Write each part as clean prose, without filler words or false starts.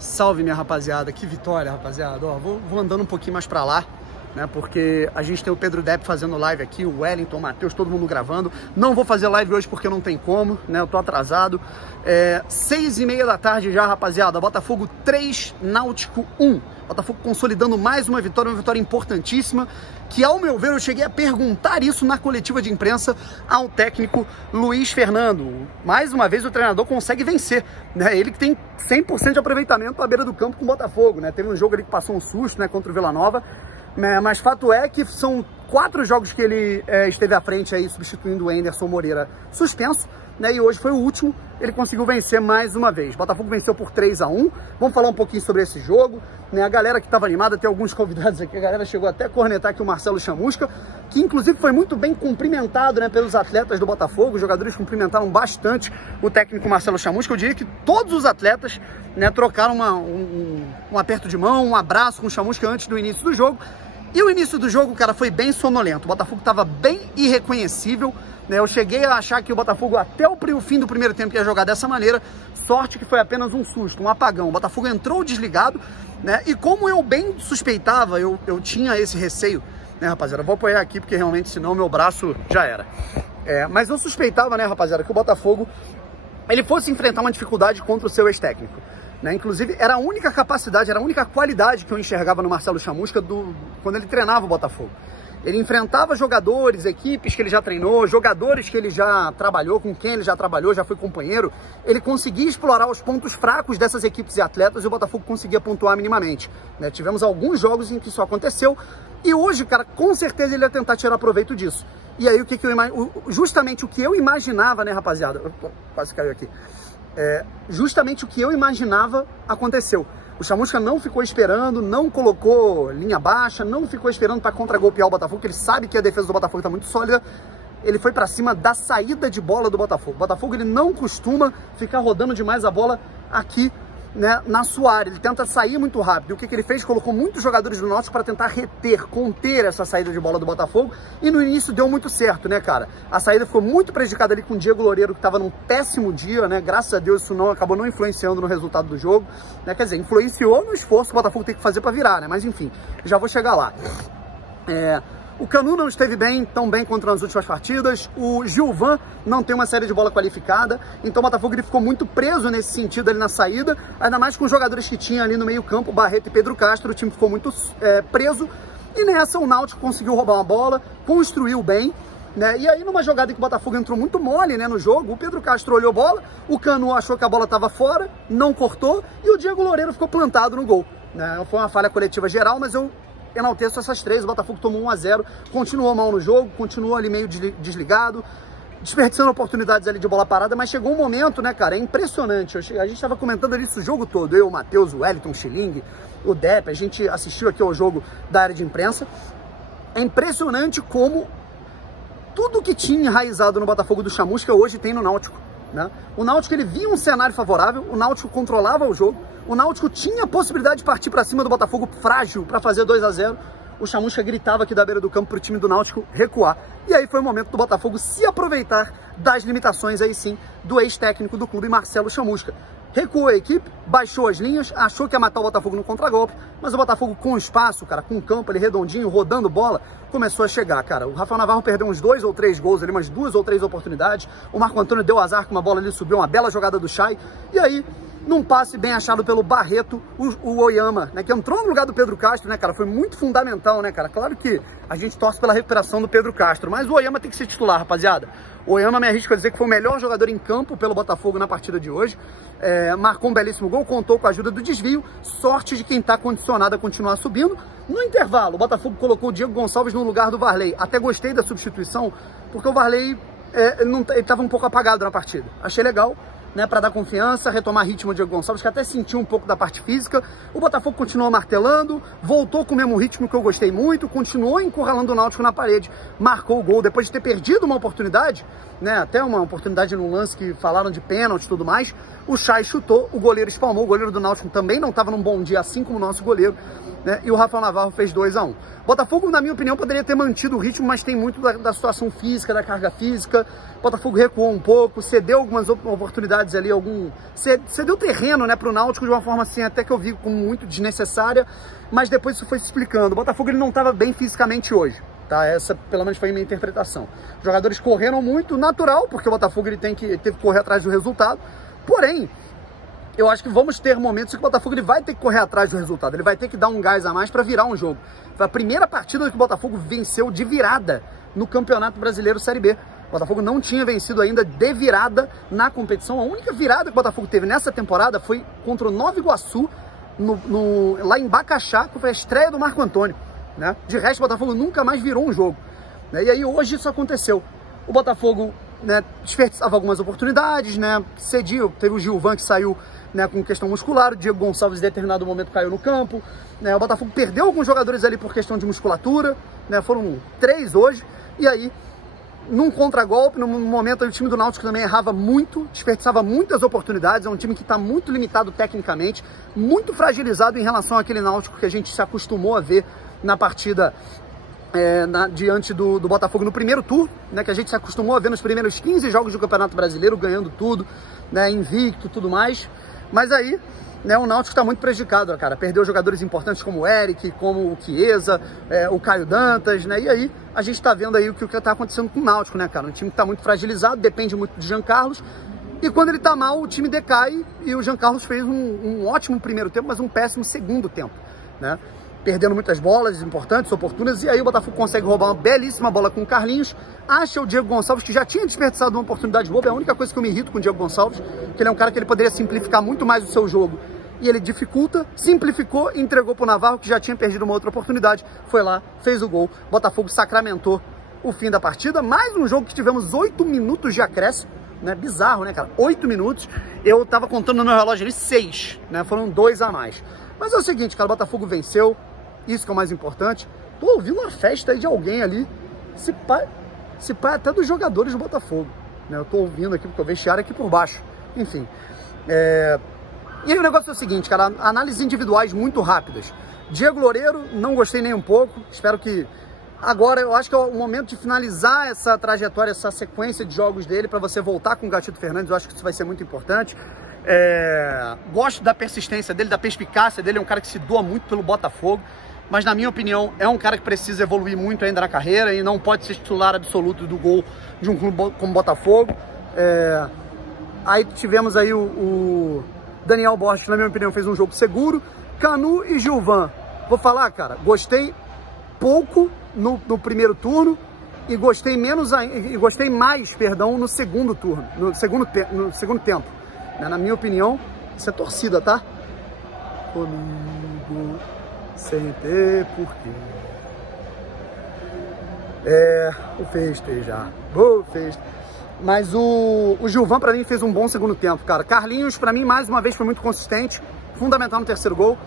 Salve, minha rapaziada, que vitória, rapaziada. Ó, vou andando um pouquinho mais pra lá, né, porque a gente tem o Pedro Depp fazendo live aqui, o Wellington, o Matheus, todo mundo gravando. Não vou fazer live hoje porque não tem como, né, eu tô atrasado. 6h30 da tarde já, rapaziada, Botafogo 3, Náutico 1. Botafogo consolidando mais uma vitória importantíssima, que ao meu ver eu cheguei a perguntar isso na coletiva de imprensa ao técnico Luiz Fernando. Mais uma vez o treinador consegue vencer, né? Ele que tem 100% de aproveitamento à beira do campo com o Botafogo, né? Teve um jogo ali que passou um susto, né, contra o Vila Nova, mas fato é que são 4 jogos que ele esteve à frente aí, substituindo o Anderson Moreira suspenso, né? E hoje foi o último, ele conseguiu vencer mais uma vez. Botafogo venceu por 3-1. Vamos falar um pouquinho sobre esse jogo, né? A galera que estava animada, tem alguns convidados aqui, a galera chegou até a cornetar aqui o Marcelo Chamusca, que inclusive foi muito bem cumprimentado, né, pelos atletas do Botafogo. Os jogadores cumprimentaram bastante o técnico Marcelo Chamusca. Eu diria que todos os atletas, né, trocaram um aperto de mão, um abraço com o Chamusca antes do início do jogo. E o início do jogo, cara, foi bem sonolento. O Botafogo estava bem irreconhecível, né? Eu cheguei a achar que o Botafogo, até o fim do primeiro tempo, ia jogar dessa maneira. Sorte que foi apenas um susto, um apagão. O Botafogo entrou desligado, né? E como eu bem suspeitava, eu tinha esse receio, né, rapaziada? Eu vou apoiar aqui, porque realmente, senão, meu braço já era. Mas eu suspeitava, né, rapaziada, que o Botafogo ele fosse enfrentar uma dificuldade contra o seu ex-técnico, né? Inclusive, era a única capacidade, era a única qualidade que eu enxergava no Marcelo Chamusca quando ele treinava o Botafogo. Ele enfrentava jogadores, equipes que ele já treinou, jogadores que ele já trabalhou, com quem ele já trabalhou, já foi companheiro. Ele conseguia explorar os pontos fracos dessas equipes e atletas e o Botafogo conseguia pontuar minimamente, né? Tivemos alguns jogos em que isso aconteceu e hoje, cara, com certeza ele ia tentar tirar proveito disso. E aí, justamente o que eu imaginava, né, rapaziada? Quase caiu aqui. Justamente o que eu imaginava aconteceu. O Chamusca não ficou esperando, não colocou linha baixa, não ficou esperando para contra-golpear o Botafogo, porque ele sabe que a defesa do Botafogo está muito sólida. Ele foi para cima da saída de bola do Botafogo. O Botafogo, ele não costuma ficar rodando demais a bola aqui, né, na sua área. Ele tenta sair muito rápido. E o que ele fez? Colocou muitos jogadores do Náutico para tentar conter essa saída de bola do Botafogo. E no início deu muito certo, né, cara? A saída ficou muito prejudicada ali com o Diego Loureiro, que estava num péssimo dia, né? Graças a Deus isso acabou não influenciando no resultado do jogo, né? Quer dizer, influenciou no esforço que o Botafogo tem que fazer para virar, né? Mas enfim, já vou chegar lá. O Canu não esteve tão bem contra as últimas partidas. O Gilvan não tem uma série de bola qualificada. Então o Botafogo ele ficou muito preso nesse sentido ali na saída. Ainda mais com os jogadores que tinha ali no meio campo, Barreto e Pedro Castro. O time ficou muito preso. E nessa o Náutico conseguiu roubar uma bola, construiu bem, né? E aí numa jogada em que o Botafogo entrou muito mole, né, no jogo, o Pedro Castro olhou a bola, o Canu achou que a bola estava fora, não cortou. E o Diego Loureiro ficou plantado no gol, né? Foi uma falha coletiva geral, mas eu enalteço essas 3, o Botafogo tomou 1-0, continuou mal no jogo, continuou ali meio desligado, desperdiçando oportunidades ali de bola parada, mas chegou um momento, né, cara, é impressionante, a gente estava comentando ali isso o jogo todo, eu, o Matheus, o Wellington, o Schilling, o Depp, a gente assistiu aqui ao jogo da área de imprensa. É impressionante como tudo que tinha enraizado no Botafogo do Chamusca hoje tem no Náutico, né? O Náutico, ele via um cenário favorável, o Náutico controlava o jogo, o Náutico tinha a possibilidade de partir para cima do Botafogo frágil para fazer 2-0. O Chamusca gritava aqui da beira do campo para o time do Náutico recuar. E aí foi o momento do Botafogo se aproveitar das limitações aí sim do ex-técnico do clube, Marcelo Chamusca. Recuou a equipe, baixou as linhas, achou que ia matar o Botafogo no contragolpe, mas o Botafogo com espaço, cara, com o campo ali redondinho, rodando bola, começou a chegar, cara. O Rafael Navarro perdeu uns 2 ou 3 gols ali, umas 2 ou 3 oportunidades. O Marco Antônio deu azar com uma bola ali, subiu uma bela jogada do Chay. E aí, num passe bem achado pelo Barreto, o Oyama, né, que entrou no lugar do Pedro Castro, né, cara, foi muito fundamental, né, cara. Claro que a gente torce pela recuperação do Pedro Castro, mas o Oyama tem que ser titular, rapaziada. O Oyama, me arrisco a dizer que foi o melhor jogador em campo pelo Botafogo na partida de hoje. Marcou um belíssimo gol, contou com a ajuda do desvio. Sorte de quem está condicionado a continuar subindo. No intervalo, o Botafogo colocou o Diego Gonçalves no lugar do Varley. Até gostei da substituição, porque o Varley ele estava um pouco apagado na partida. Achei legal, né, para dar confiança, retomar ritmo de Diego Gonçalves, que até sentiu um pouco da parte física. O Botafogo continuou martelando, voltou com o mesmo ritmo que eu gostei muito, continuou encurralando o Náutico na parede, marcou o gol depois de ter perdido uma oportunidade, né, até uma oportunidade num lance que falaram de pênalti e tudo mais. O Chay chutou, o goleiro espalmou, o goleiro do Náutico também não estava num bom dia, assim como o nosso goleiro. né? E o Rafael Navarro fez 2-1. Botafogo, na minha opinião, poderia ter mantido o ritmo, mas tem muito da situação física, da carga física. Botafogo recuou um pouco, cedeu algumas oportunidades ali, cedeu terreno, né, pro Náutico de uma forma assim, até que eu vi como muito desnecessária, mas depois isso foi se explicando. O Botafogo ele não estava bem fisicamente hoje, tá? Essa pelo menos foi a minha interpretação. Os jogadores correram muito, natural, porque o Botafogo ele teve que correr atrás do resultado, porém, eu acho que vamos ter momentos que o Botafogo ele vai ter que correr atrás do resultado, ele vai ter que dar um gás a mais para virar um jogo. Foi a primeira partida que o Botafogo venceu de virada no Campeonato Brasileiro Série B. O Botafogo não tinha vencido ainda de virada na competição. A única virada que o Botafogo teve nessa temporada foi contra o Nova Iguaçu, lá em Bacaxá, que foi a estreia do Marco Antônio, né? De resto, o Botafogo nunca mais virou um jogo, né? E aí hoje isso aconteceu. O Botafogo, né, desperdiçava algumas oportunidades, né? Cediu, teve o Gilvan que saiu, né, com questão muscular, o Diego Gonçalves em determinado momento caiu no campo, né? O Botafogo perdeu alguns jogadores ali por questão de musculatura, né? Foram 3 hoje, e aí num contragolpe, num momento o time do Náutico também errava muito, desperdiçava muitas oportunidades. É um time que está muito limitado tecnicamente, muito fragilizado em relação àquele Náutico que a gente se acostumou a ver na partida diante do Botafogo no primeiro turno, né, que a gente se acostumou a ver nos primeiros 15 jogos do Campeonato Brasileiro, ganhando tudo, né, invicto, tudo mais. Mas aí, né, o Náutico está muito prejudicado, cara. Perdeu jogadores importantes como o Eric, como o Chiesa, o Caio Dantas, né? E aí a gente está vendo aí o que está acontecendo com o Náutico, né, cara? Um time que está muito fragilizado, depende muito de Jean Carlos. E quando ele está mal, o time decai. E o Jean Carlos fez um ótimo primeiro tempo, mas um péssimo segundo tempo, né? Perdendo muitas bolas importantes, oportunas. E aí o Botafogo consegue roubar uma belíssima bola com o Carlinhos. Acha o Diego Gonçalves, que já tinha desperdiçado uma oportunidade boa. É a única coisa que eu me irrito com o Diego Gonçalves, que ele é um cara que ele poderia simplificar muito mais o seu jogo. E ele dificulta, simplificou e entregou para o Navarro, que já tinha perdido uma outra oportunidade. Foi lá, fez o gol. Botafogo sacramentou o fim da partida. Mais um jogo que tivemos 8 minutos de acréscimo, né? Bizarro, né, cara? 8 minutos. Eu tava contando no meu relógio ali 6, né? Foram 2 a mais. Mas é o seguinte, cara, o Botafogo venceu. Isso que é o mais importante. Tô ouvindo uma festa aí de alguém ali. Se pá até dos jogadores do Botafogo, né? Eu tô ouvindo aqui, porque o vestiário é aqui por baixo. Enfim. E aí o negócio é o seguinte, cara, análises individuais muito rápidas. Diego Loureiro, não gostei nem um pouco. Espero que agora, eu acho que é o momento de finalizar essa trajetória, essa sequência de jogos dele, para você voltar com o Gatito Fernandes. Eu acho que isso vai ser muito importante. Gosto da persistência dele, da perspicácia dele. É um cara que se doa muito pelo Botafogo. Mas, na minha opinião, é um cara que precisa evoluir muito ainda na carreira e não pode ser titular absoluto do gol de um clube como Botafogo. Aí tivemos aí o Daniel Borges, que, na minha opinião, fez um jogo seguro. Canu e Gilvan. Vou falar, cara, gostei pouco no primeiro turno e gostei mais, perdão, no segundo turno, no segundo tempo. Na minha opinião, isso é torcida, tá? Comigo, sem ter porquê. Vou festejar, vou festejar. Mas o Gilvan, pra mim, fez um bom segundo tempo, cara. Carlinhos, pra mim, mais uma vez, foi muito consistente. Fundamental no terceiro gol.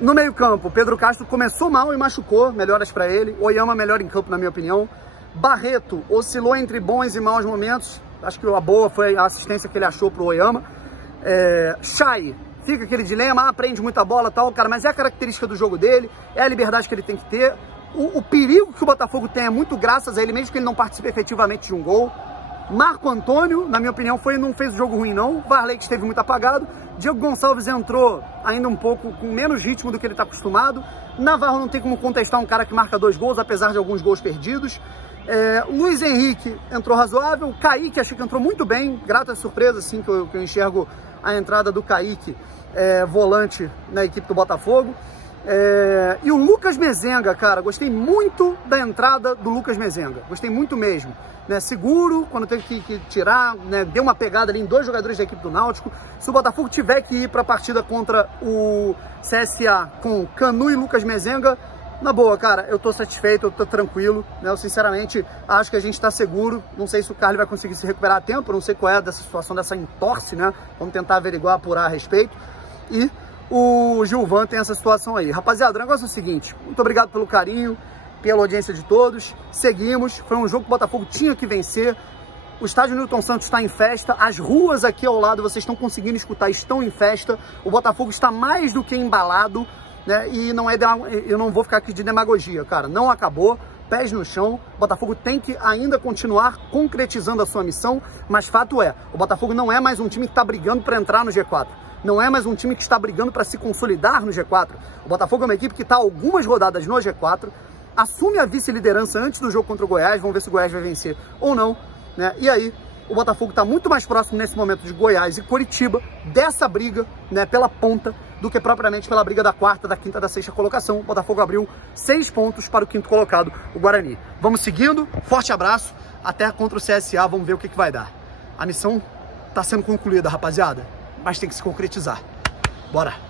No meio campo, Pedro Castro começou mal e machucou. Melhoras pra ele. Oyama melhor em campo, na minha opinião. Barreto oscilou entre bons e maus momentos. Acho que a boa foi a assistência que ele achou pro Oyama. Chay, fica aquele dilema. Aprende muita bola e tal, cara. Mas é a característica do jogo dele. É a liberdade que ele tem que ter. O perigo que o Botafogo tem é muito graças a ele, mesmo que ele não participe efetivamente de um gol. Marco Antônio, na minha opinião, não fez o jogo ruim, não. Varley, que esteve muito apagado. Diego Gonçalves entrou ainda um pouco com menos ritmo do que ele está acostumado. Navarro não tem como contestar um cara que marca 2 gols, apesar de alguns gols perdidos. Luiz Henrique entrou razoável. Kaique, achei que entrou muito bem. Grata surpresa, assim, que eu enxergo a entrada do Kaique, volante na equipe do Botafogo. E o Lucas Mezenga, cara, gostei muito da entrada do Lucas Mezenga, gostei muito mesmo, né? Seguro, quando teve que tirar, né? Deu uma pegada ali em 2 jogadores da equipe do Náutico. Se o Botafogo tiver que ir para a partida contra o CSA com Canu e Lucas Mezenga, na boa, cara, eu tô satisfeito, eu tô tranquilo, né? Eu sinceramente acho que a gente tá seguro. Não sei se o Carlos vai conseguir se recuperar a tempo, não sei qual é dessa situação, dessa entorse, né? Vamos tentar averiguar, apurar a respeito. E o Gilvan tem essa situação aí. Rapaziada, o negócio é o seguinte, muito obrigado pelo carinho, pela audiência de todos. Seguimos, foi um jogo que o Botafogo tinha que vencer. O estádio Newton Santos está em festa, as ruas aqui ao lado, vocês estão conseguindo escutar, estão em festa. O Botafogo está mais do que embalado, né? E eu não vou ficar aqui de demagogia, cara. Não acabou, pés no chão. O Botafogo tem que ainda continuar concretizando a sua missão, mas fato é, o Botafogo não é mais um time que está brigando para entrar no G4. Não é mais um time que está brigando para se consolidar no G4. O Botafogo é uma equipe que está algumas rodadas no G4, assume a vice-liderança antes do jogo contra o Goiás, vamos ver se o Goiás vai vencer ou não, né? E aí, o Botafogo está muito mais próximo nesse momento de Goiás e Coritiba, dessa briga, né, pela ponta, do que propriamente pela briga da quarta, da quinta, da sexta colocação. O Botafogo abriu 6 pontos para o quinto colocado, o Guarani. Vamos seguindo, forte abraço, até contra o CSA, vamos ver o que vai dar. A missão está sendo concluída, rapaziada, mas tem que se concretizar. Bora!